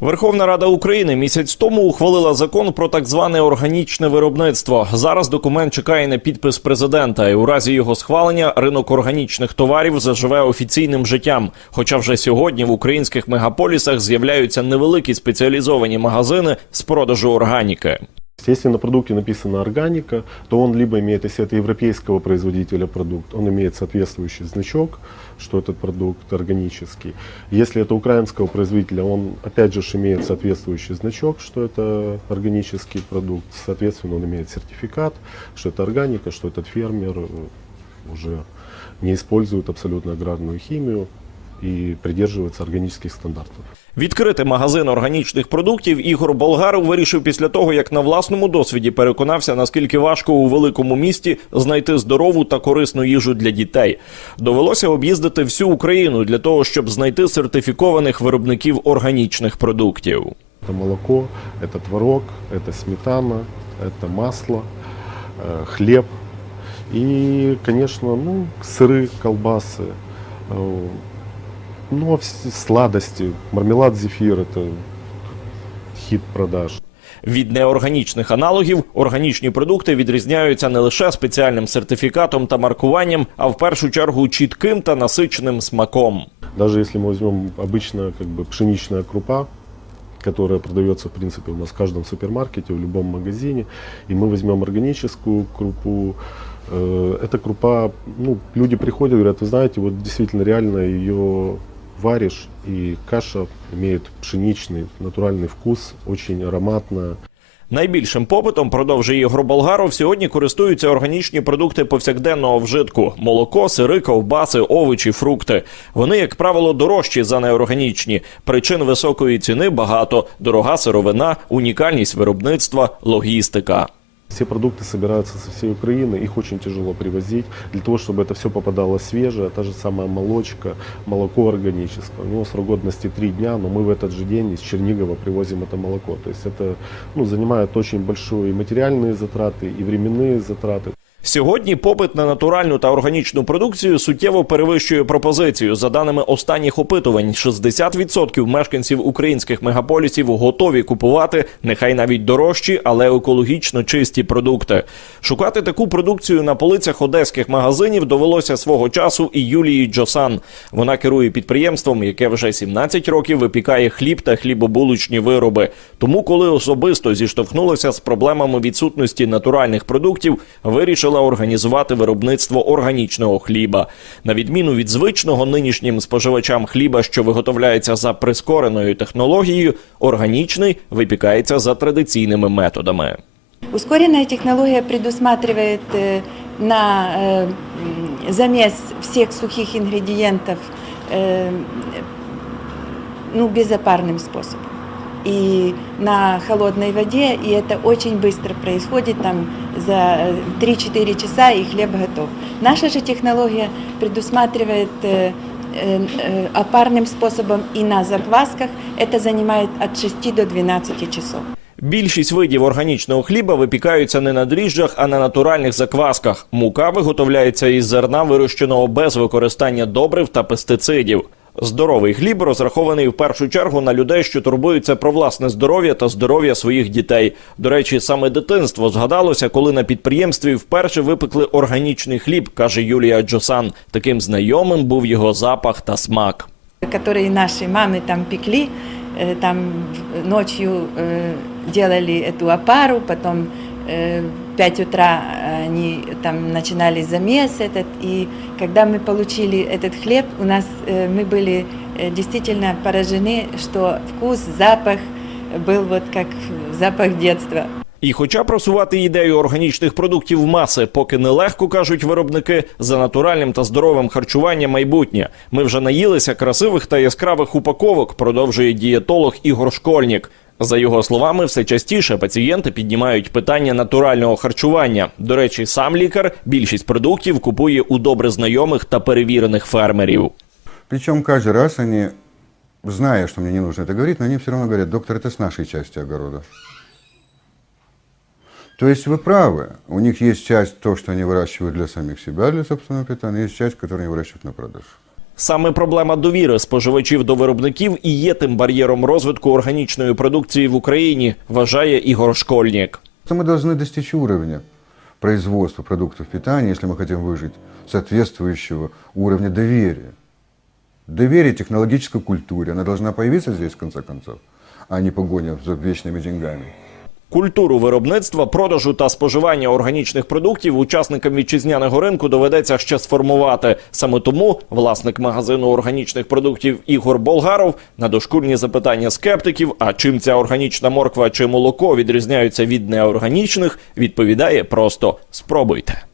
Верховна Рада України місяць тому ухвалила закон про так зване органічне виробництво. Зараз документ чекає на підпис президента, і у разі його схвалення ринок органічних товарів заживе офіційним життям. Хоча вже сьогодні в українських мегаполісах з'являються невеликі спеціалізовані магазини з продажу органіки. Если на продукте написано органика, то он либо имеет, если это европейского производителя продукт, он имеет соответствующий значок, что этот продукт органический. Если это украинского производителя, он опять же имеет соответствующий значок, что это органический продукт. Соответственно, он имеет сертификат, что это органика, что этот фермер э, уже не использует абсолютно аграрную химию и придерживается органических стандартов. Відкрити магазин органічних продуктів Ігор Болгаров вирішив після того, як на власному досвіді переконався, наскільки важко у великому місті знайти здорову та корисну їжу для дітей. Довелося об'їздити всю Україну для того, щоб знайти сертифікованих виробників органічних продуктів. Это молоко, это творог, это сметана, это масло, э, хлеб и, конечно, ну, сыры, колбасы, э, ну, а вс- сладости, мармелад, зефир, это хит продаж. Від неорганічних аналогів органічні продукти відрізняються не лише спеціальним сертифікатом та маркуванням, а в першу чергу чітким та насиченим смаком. Даже если мы возьмем обычно как бы пшеничная крупа, которая продается, в принципе, у нас в каждом супермаркете, в любом магазине, и мы возьмем органическую крупу, э, эта крупа, ну, люди приходят, говорят, вы знаете, вот действительно реально ее варишь, и каша имеет пшеничный натуральный вкус, очень ароматная. Найбільшим попитом продовжує Ігор Болгаров сьогодні користуються органічні продукти повсякденного вжитку: молоко, сири, ковбаси, овочі, фрукти. Вони, як правило, дорожчі за неорганічні. Причин високої ціни багато: дорога сировина, унікальність виробництва, логістика. Все продукты собираются со всей Украины, их очень тяжело привозить. Для того, чтобы это все попадало свежее, та же самая молочка, молоко органическое. У него срок годности 3 дня, но мы в этот же день из Чернигова привозим это молоко. То есть это ну, занимает очень большие и материальные затраты, и временные затраты. Сьогодні попит на натуральну та органічну продукцію суттєво перевищує пропозицію. За даними останніх опитувань, 60% мешканців українських мегаполісів готові купувати нехай навіть дорожчі, але екологічно чисті продукти. Шукати таку продукцію на полицях одеських магазинів довелося свого часу і Юлії Джосан. Вона керує підприємством, яке вже 17 років випікає хліб та хлібобулочні вироби. Тому, коли особисто зіштовхнулася з проблемами відсутності натуральних продуктів, вирішила організувати виробництво органічного хліба. На відміну від звичного нинішнім споживачам хліба, що виготовляється за прискореною технологією, органічний випікається за традиційними методами. Ускоренная технология предусматривает э, на э, м, замес всех сухих ингредиентов э, ну, безопарным способом. И на холодной воде, и это очень быстро происходит, там за э, 3-4 часа и хлеб готов. Наша же технология предусматривает э, э, э, опарным способом и на заквасках это занимает от 6 до 12 часов. Більшість видів органічного хліба випікаються не на дріжджах, а на натуральних заквасках. Мука виготовляється із зерна, вирощеного без використання добрив та пестицидів. Здоровий хліб розрахований в першу чергу на людей, що турбуються про власне здоров'я та здоров'я своїх дітей. До речі, саме дитинство згадалося, коли на підприємстві вперше випекли органічний хліб, каже Юлія Джосан. Таким знайомим був його запах та смак. которые наши мамы там пекли, э, там в- ночью э, делали эту опару, потом э, в 5 утра они там начинали замес этот, и когда мы получили этот хлеб, у нас э, мы были э, действительно поражены, что вкус, запах был вот как запах детства. І хоча просувати ідею органічних продуктів в маси поки нелегко, кажуть виробники, за натуральним та здоровим харчуванням майбутнє. Ми вже наїлися красивих та яскравих упаковок, продовжує дієтолог Ігор Школьнік. За його словами, все частіше пацієнти піднімають питання натурального харчування. До речі, сам лікар більшість продуктів купує у добре знайомих та перевірених фермерів. Причем каждый раз они, зная, что мне не нужно это говорить, но они все равно говорят, доктор, это с нашей части огорода. То есть вы правы, у них есть часть то, что они выращивают для самих себя, для собственного питания, есть часть, которую они выращивают на продажу. Саме проблема довіри споживачів до виробників і є тим бар'єром розвитку органічної продукції в Україні, вважає Ігор Школьнік. То мы должны достичь уровня производства продуктов питания, если мы хотим выжить, соответствующего уровня доверия. Доверие технологической культуре, она должна появиться здесь, в конце концов, а не погоня за вечными деньгами. Культуру виробництва, продажу та споживання органічних продуктів учасникам вітчизняного ринку доведеться ще сформувати. Саме тому власник магазину органічних продуктів Ігор Болгаров на дошкульні запитання скептиків, а чим ця органічна морква чи молоко відрізняються від неорганічних, відповідає просто спробуйте.